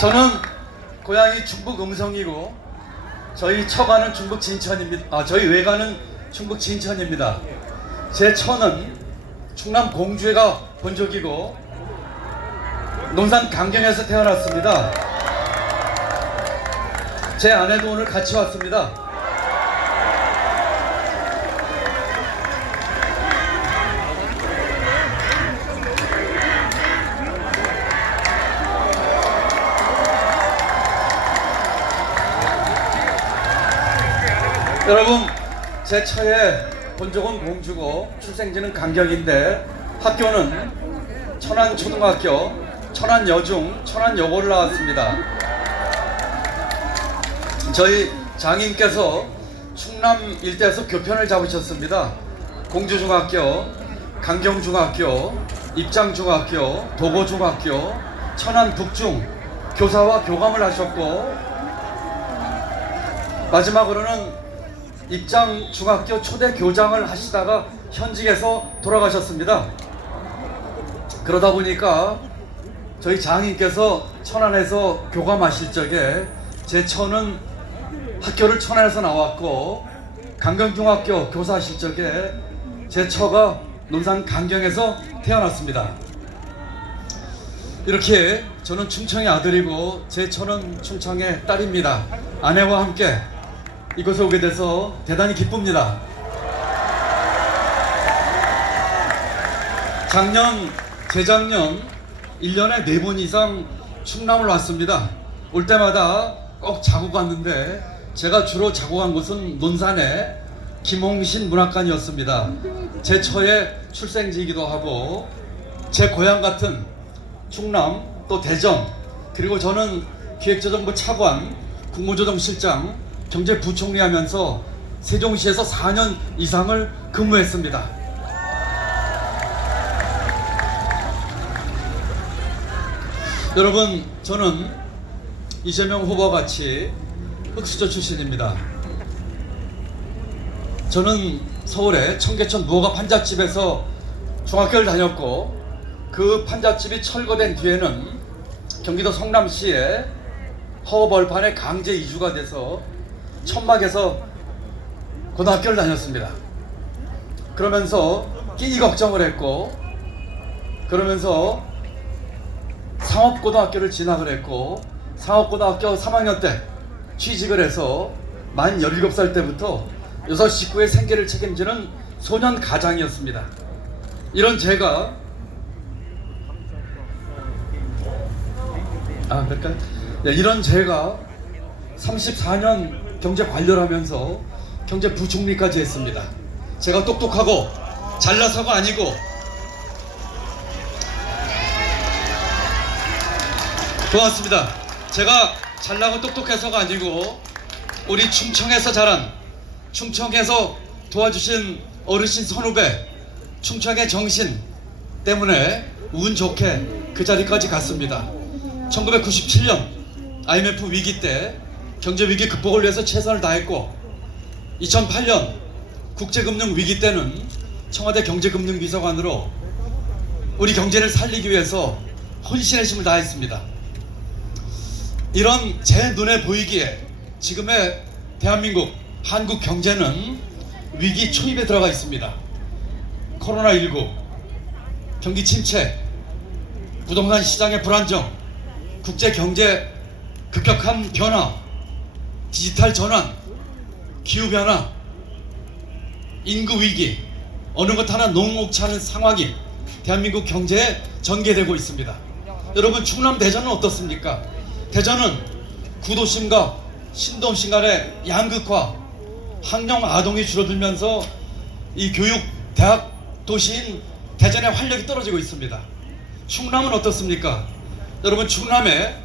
저는 고향이 충북 음성이고 저희 처가는 충북 진천입니다. 저희 외가는 충북 진천입니다. 제 처는 충남 공주에가 본족이고 논산 강경에서 태어났습니다. 제 아내도 오늘 같이 왔습니다. 여러분, 제 처의 본족은 공주고 출생지는 강경인데 학교는 천안초등학교, 천안여중, 천안여고를 나왔습니다. 저희 장인께서 충남 일대에서 교편을 잡으셨습니다. 공주중학교, 강경중학교, 입장중학교, 도고중학교, 천안북중 교사와 교감을 하셨고 마지막으로는 입장중학교 초대 교장을 하시다가 현직에서 돌아가셨습니다. 그러다 보니까 저희 장인께서 천안에서 교감하실 적에 제 처는 학교를 천안에서 나왔고 강경중학교 교사하실 적에 제 처가 논산 강경에서 태어났습니다. 이렇게 저는 충청의 아들이고 제 처는 충청의 딸입니다. 아내와 함께 이곳에 오게 돼서 대단히 기쁩니다. 작년, 재작년 1년에 4번 이상 충남을 왔습니다. 올 때마다 꼭 자고 갔는데 제가 주로 자고 간 곳은 논산의 김홍신 문학관이었습니다. 제 처의 출생지이기도 하고 제 고향 같은 충남 또 대전 그리고 저는 기획재정부 차관, 국무조정실장, 경제부총리 하면서 세종시에서 4년 이상을 근무했습니다. 여러분, 저는 이재명 후보와 같이 흑수저 출신입니다. 저는 서울의 청계천 무허가 판잣집에서 중학교를 다녔고 그 판잣집이 철거된 뒤에는 경기도 성남시에 허벌판에 강제 이주가 돼서 천막에서 고등학교를 다녔습니다. 그러면서 끼니 걱정을 했고 그러면서 상업고등학교를 진학을 했고 상업고등학교 3학년 때 취직을 해서 만 17살 때부터 6, 식구의 생계를 책임지는 소년 가장이었습니다. 이런 제가 이런 제가 34년 경제 관료를 하면서 경제부총리까지 했습니다. 제가 똑똑하고 잘나서가 아니고 고맙습니다. 제가 잘나고 똑똑해서가 아니고 우리 충청에서 자란 충청에서 도와주신 어르신 선후배 충청의 정신 때문에 운 좋게 그 자리까지 갔습니다. 1997년 IMF 위기 때 경제위기 극복을 위해서 최선을 다했고 2008년 국제금융 위기 때는 청와대 경제금융비서관으로 우리 경제를 살리기 위해서 혼신의 힘을 다했습니다. 이런 제 눈에 보이기에 지금의 대한민국 한국 경제는 위기 초입에 들어가 있습니다. 코로나19, 경기 침체, 부동산 시장의 불안정, 국제 경제 급격한 변화, 디지털 전환, 기후변화, 인구위기, 어느 것 하나 녹록치 않은 상황이 대한민국 경제에 전개되고 있습니다. 여러분, 충남 대전은 어떻습니까? 대전은 구도심과 신도심 간의 양극화, 학령 아동이 줄어들면서 이 교육 대학 도시인 대전의 활력이 떨어지고 있습니다. 충남은 어떻습니까? 여러분, 충남의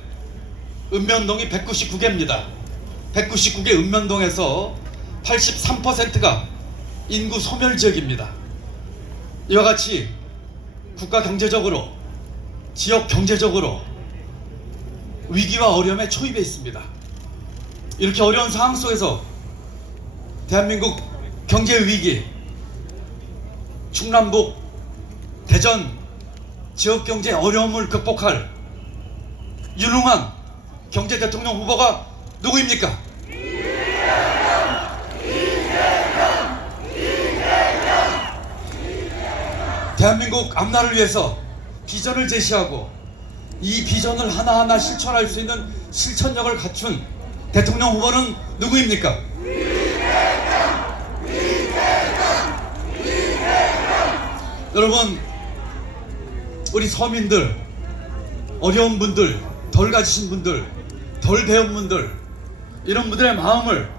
읍면동이 199개입니다. 199개 읍면동에서 83%가 인구 소멸 지역입니다. 이와 같이 국가 경제적으로, 지역 경제적으로 위기와 어려움에 초입해 있습니다. 이렇게 어려운 상황 속에서 대한민국 경제 위기, 충남북, 대전 지역 경제 어려움을 극복할 유능한 경제 대통령 후보가 누구입니까? 대한민국 앞날을 위해서 비전을 제시하고 이 비전을 하나하나 실천할 수 있는 실천력을 갖춘 대통령 후보는 누구입니까? 여러분, 우리 서민들, 어려운 분들, 덜 가지신 분들, 덜 배운 분들, 이런 분들의 마음을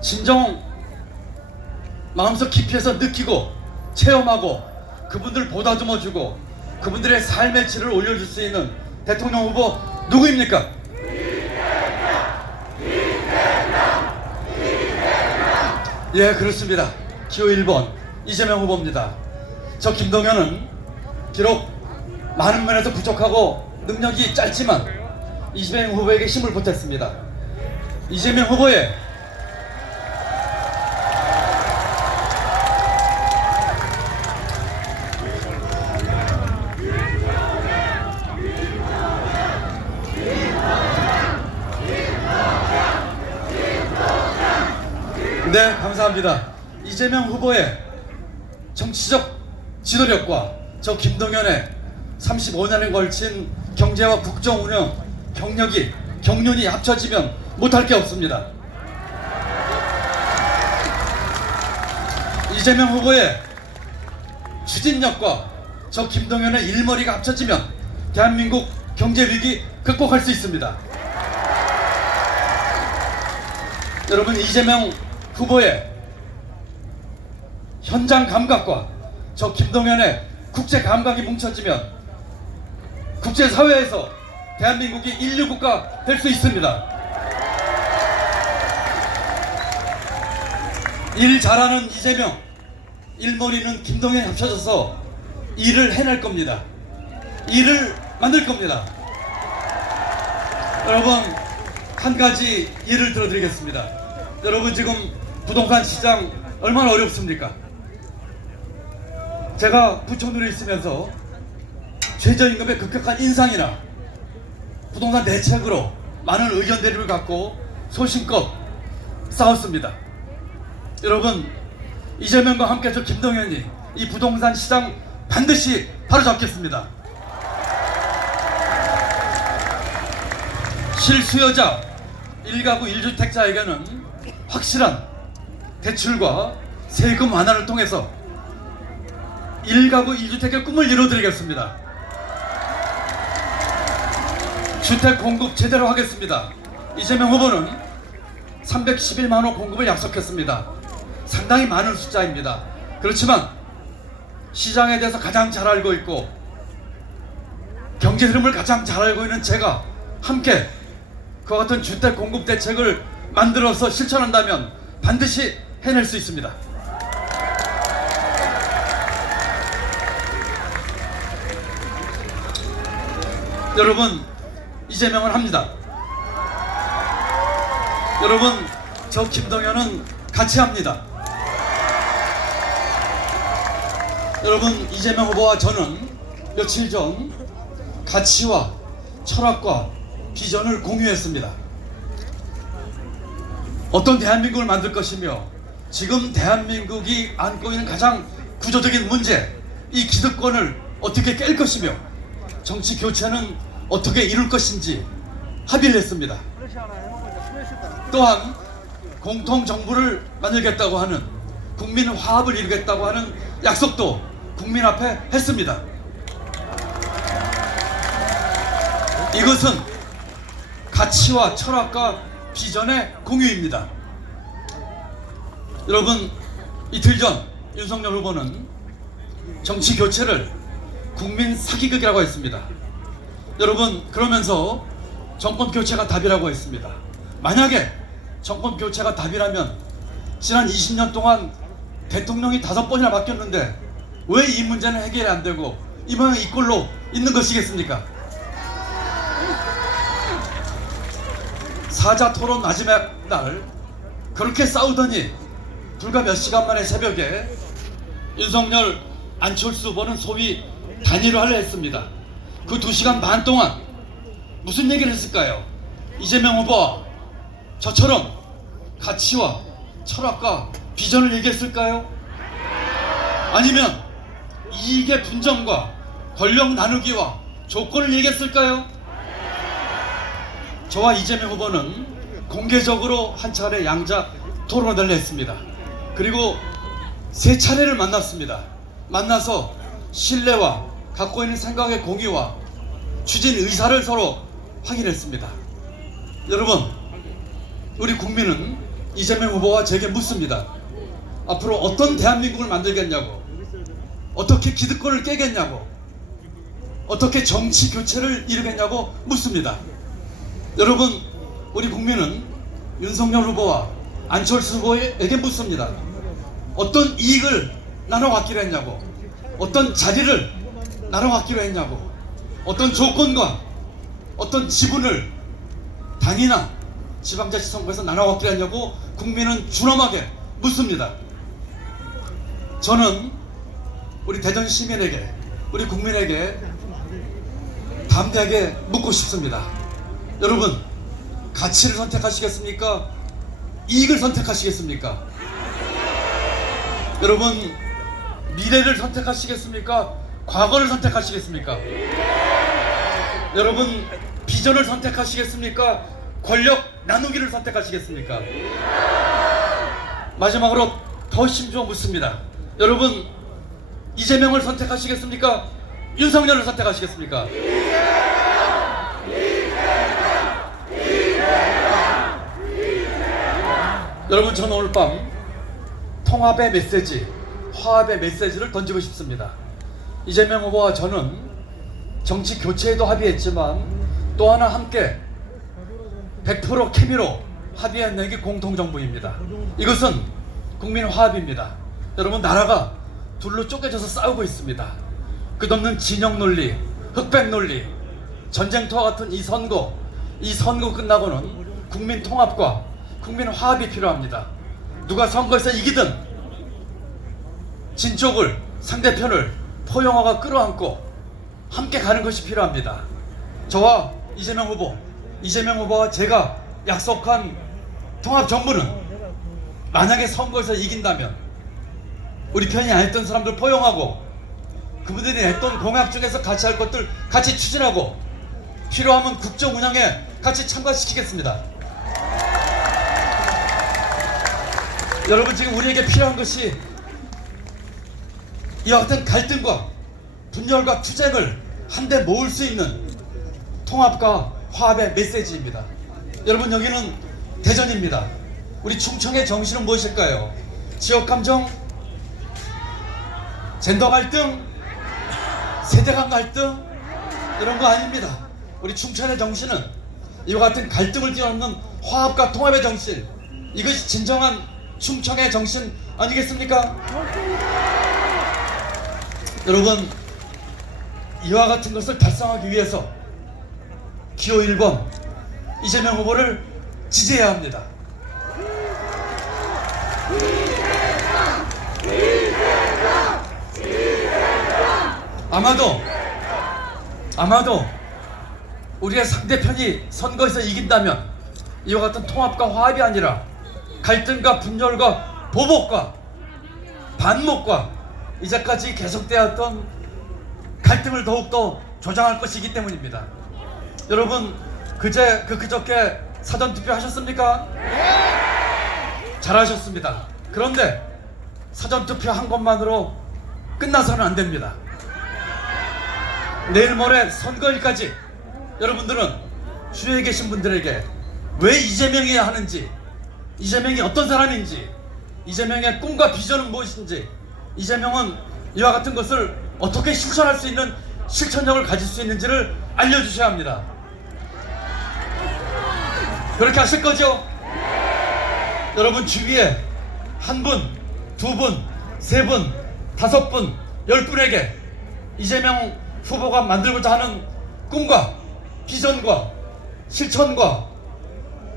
진정 마음속 깊이에서 느끼고 체험하고 그분들 보다듬어주고 그분들의 삶의 질을 올려줄 수 있는 대통령 후보 누구입니까? 예, 그렇습니다. 기호 1번 이재명 후보입니다. 저 김동연은 비록 많은 면에서 부족하고 능력이 짧지만 이재명 후보에게 힘을 보탰습니다. 이재명 후보의 네, 감사합니다. 이재명 후보의 정치적 지도력과 저 김동연의 35년에 걸친 경제와 국정 운영 경륜이 합쳐지면 못할 게 없습니다. 이재명 후보의 추진력과 저 김동연의 일머리가 합쳐지면 대한민국 경제 위기 극복할 수 있습니다. 여러분, 이재명 후보의 현장 감각과 저 김동연의 국제 감각이 뭉쳐지면 국제사회에서 대한민국이 인류국가 될 수 있습니다. 일 잘하는 이재명, 일머리는 김동연이 합쳐져서 일을 해낼 겁니다. 일을 만들 겁니다. 여러분, 한 가지 예를 들어드리겠습니다. 여러분, 지금 부동산 시장 얼마나 어렵습니까? 제가 부천으로 있으면서 최저임금의 급격한 인상이나 부동산 대책으로 많은 의견 대립을 갖고 소신껏 싸웠습니다. 여러분, 이재명과 함께 저 김동연이 이 부동산 시장 반드시 바로잡겠습니다. 실수요자 1가구 1주택자에게는 확실한 대출과 세금 완화를 통해서 1가구 1주택의 꿈을 이루어드리겠습니다. 주택 공급 제대로 하겠습니다. 이재명 후보는 311만 호 공급을 약속했습니다. 상당히 많은 숫자입니다. 그렇지만 시장에 대해서 가장 잘 알고 있고 경제 흐름을 가장 잘 알고 있는 제가 함께 그와 같은 주택 공급 대책을 만들어서 실천한다면 반드시 해낼 수 있습니다. 여러분, 이재명은 합니다. 여러분, 저 김동연은 같이 합니다. 여러분, 이재명 후보와 저는 며칠 전 가치와 철학과 비전을 공유했습니다. 어떤 대한민국을 만들 것이며 지금 대한민국이 안고 있는 가장 구조적인 문제, 이 기득권을 어떻게 깰 것이며 정치 교체는 어떻게 이룰 것인지 합의를 했습니다. 또한 공통정부를 만들겠다고 하는, 국민 화합을 이루겠다고 하는 약속도 국민 앞에 했습니다. 이것은 가치와 철학과 비전의 공유입니다. 여러분, 이틀 전 윤석열 후보는 정치 교체를 국민 사기극이라고 했습니다. 여러분, 그러면서 정권 교체가 답이라고 했습니다. 만약에 정권 교체가 답이라면 지난 20년 동안 대통령이 5번이나 바뀌었는데 왜 이 문제는 해결이 안 되고 이 모양 이 꼴로 있는 것이겠습니까? 사자 토론 마지막 날 그렇게 싸우더니 불과 몇 시간 만에 새벽에 윤석열, 안철수 후보는 소위 단일화를 했습니다. 그 2시간 반 동안 무슨 얘기를 했을까요? 이재명 후보와 저처럼 가치와 철학과 비전을 얘기했을까요? 아니면 이익의 분점과 권력 나누기와 조건을 얘기했을까요? 저와 이재명 후보는 공개적으로 한 차례 양자 토론을 했습니다. 그리고 3차례를 만났습니다. 만나서 신뢰와 갖고 있는 생각의 공유와 추진 의사를 서로 확인했습니다. 여러분, 우리 국민은 이재명 후보와 제게 묻습니다. 앞으로 어떤 대한민국을 만들겠냐고, 어떻게 기득권을 깨겠냐고, 어떻게 정치 교체를 이루겠냐고 묻습니다. 여러분, 우리 국민은 윤석열 후보와 안철수 후보에게 묻습니다. 어떤 이익을 나눠 갖기로 했냐고, 어떤 자리를 나눠 갖기로 했냐고, 어떤 조건과 어떤 지분을 당이나 지방자치선거에서 나눠 갖기로 했냐고 국민은 준엄하게 묻습니다. 저는 우리 대전 시민에게, 우리 국민에게 담대하게 묻고 싶습니다. 여러분, 가치를 선택하시겠습니까? 이익을 선택하시겠습니까? 여러분, 미래를 선택하시겠습니까? 과거를 선택하시겠습니까? 여러분, 비전을 선택하시겠습니까? 권력 나누기를 선택하시겠습니까? 마지막으로 더 심주어 묻습니다. 여러분, 이재명을 선택하시겠습니까? 윤석열을 선택하시겠습니까? 여러분, 저는 오늘 밤 통합의 메시지, 화합의 메시지를 던지고 싶습니다. 이재명 후보와 저는 정치 교체에도 합의했지만 또 하나 함께 100% 케미로 합의한 게 공통정부입니다. 이것은 국민 화합입니다. 여러분, 나라가 둘로 쪼개져서 싸우고 있습니다. 끝없는 진영 논리, 흑백 논리, 전쟁터와 같은 이 선거 끝나고는 국민 통합과 국민 화합이 필요합니다. 누가 선거에서 이기든 진쪽을, 상대편을 포용화가 끌어안고 함께 가는 것이 필요합니다. 저와 이재명 후보와 제가 약속한 통합정부는 만약에 선거에서 이긴다면 우리 편이 아니었던 사람들 포용하고 그분들이 냈던 공약 중에서 같이 할 것들 같이 추진하고 필요하면 국정 운영에 같이 참가시키겠습니다. 여러분, 지금 우리에게 필요한 것이 이와 같은 갈등과 분열과 투쟁을 한데 모을 수 있는 통합과 화합의 메시지입니다. 여러분, 여기는 대전입니다. 우리 충청의 정신은 무엇일까요? 지역 감정, 젠더 갈등, 세대 간 갈등, 이런 거 아닙니다. 우리 충청의 정신은 이와 같은 갈등을 뛰어넘는 화합과 통합의 정신, 이것이 진정한 충청의 정신 아니겠습니까? 여러분, 이와 같은 것을 달성하기 위해서 기호 1번 이재명 후보를 지지해야 합니다. 아마도 우리의 상대편이 선거에서 이긴다면 이와 같은 통합과 화합이 아니라 갈등과 분열과 보복과 반목과 이제까지 계속되었던 갈등을 더욱더 조장할 것이기 때문입니다. 여러분, 그저께 사전투표 하셨습니까? 잘하셨습니다. 그런데 사전투표 한 것만으로 끝나서는 안 됩니다. 내일 모레 선거일까지 여러분들은 주위에 계신 분들에게 왜 이재명이어야 하는지, 이재명이 어떤 사람인지, 이재명의 꿈과 비전은 무엇인지, 이재명은 이와 같은 것을 어떻게 실천할 수 있는 실천력을 가질 수 있는지를 알려주셔야 합니다. 그렇게 하실 거죠? 여러분, 주위에 한 분, 두 분, 세 분, 5분, 10분에게 이재명 후보가 만들고자 하는 꿈과 비전과 실천과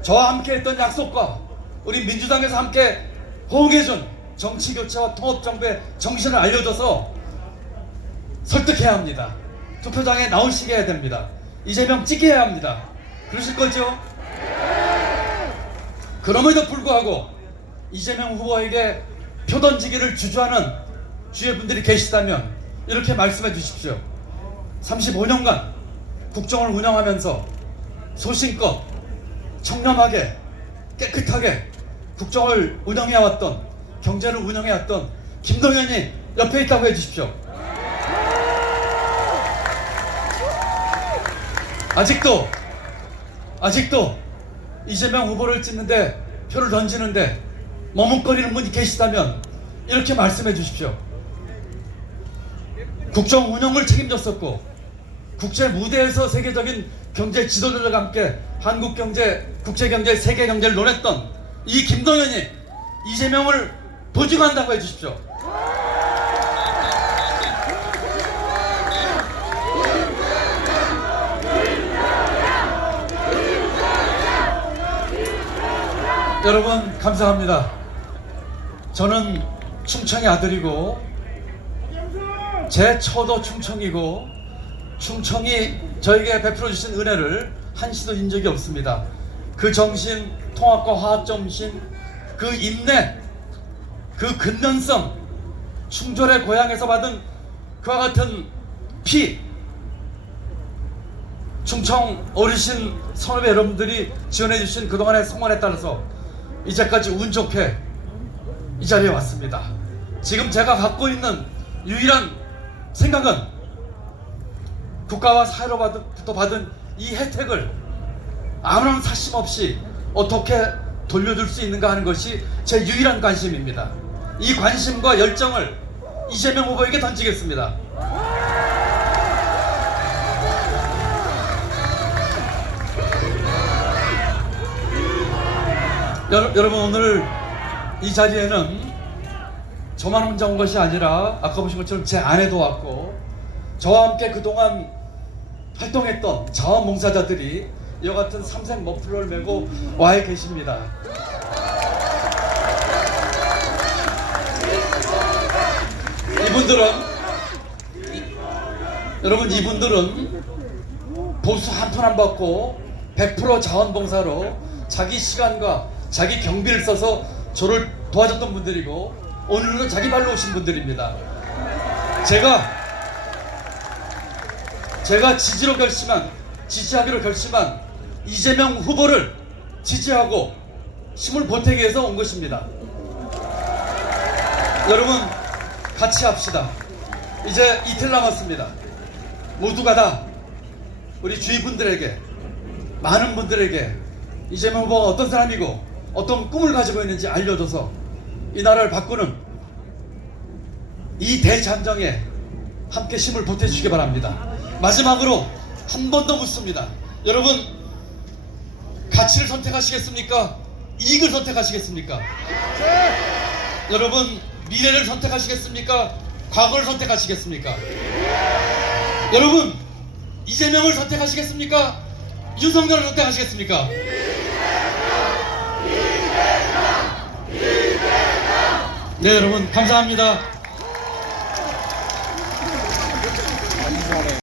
저와 함께 했던 약속과 우리 민주당에서 함께 호응해준 정치교체와 통합정부의 정신을 알려줘서 설득해야 합니다. 투표장에 나오시게 해야 됩니다. 이재명 찍혀야 합니다. 그러실 거죠? 그럼에도 불구하고 이재명 후보에게 표 던지기를 주저하는 주위의 분들이 계시다면 이렇게 말씀해 주십시오. 35년간 국정을 운영하면서 소신껏 청렴하게 깨끗하게 국정을 운영해왔던, 경제를 운영해왔던 김동연이 옆에 있다고 해주십시오. 아직도 이재명 후보를 찍는데, 표를 던지는데 머뭇거리는 분이 계시다면 이렇게 말씀해 주십시오. 국정 운영을 책임졌었고 국제 무대에서 세계적인 경제 지도자들과 함께 한국 경제, 국제 경제, 세계 경제를 논했던 이 김동연이 이재명을 보증한다고 해주십시오. 여러분 감사합니다. 저는 충청의 아들이고 제 처도 충청이고 충청이 저에게 베풀어 주신 은혜를 한시도 인 적이 없습니다. 그 정신, 통합과 화합 정신, 그 인내, 그 근면성, 충절의 고향에서 받은 그와 같은 피, 충청 어르신 선후배 여러분들이 지원해 주신 그동안의 성원에 따라서 이제까지 운 좋게 이 자리에 왔습니다. 지금 제가 갖고 있는 유일한 생각은 국가와 사회로부터 받은 이 혜택을 아무런 사심 없이 어떻게 돌려줄 수 있는가 하는 것이 제 유일한 관심입니다. 이 관심과 열정을 이재명 후보에게 던지겠습니다. 여러분 오늘 이 자리에는 저만 혼자 온 것이 아니라 아까 보신 것처럼 제 아내도 왔고 저와 함께 그동안 활동했던 자원봉사자들이 이와 같은 삼색 머플러를 메고 와 계십니다. 이분들은 보수 한 푼 안 받고 100% 자원봉사로 자기 시간과 자기 경비를 써서 저를 도와줬던 분들이고 오늘은 자기 발로 오신 분들입니다. 제가 지지하기로 결심한 이재명 후보를 지지하고 힘을 보태기 위해서 온 것입니다. 여러분 같이 합시다. 이제 이틀 남았습니다. 모두가 다 우리 주위 분들에게, 많은 분들에게 이재명 후보가 어떤 사람이고 어떤 꿈을 가지고 있는지 알려줘서 이 나라를 바꾸는 이 대장정에 함께 힘을 보태주시기 바랍니다. 마지막으로 한 번 더 묻습니다. 여러분 가치를 선택하시겠습니까? 이익을 선택하시겠습니까? 여러분 미래를 선택하시겠습니까? 과거를 선택하시겠습니까? 여러분 이재명을 선택하시겠습니까? 윤석열을 선택하시겠습니까? 네 여러분 감사합니다.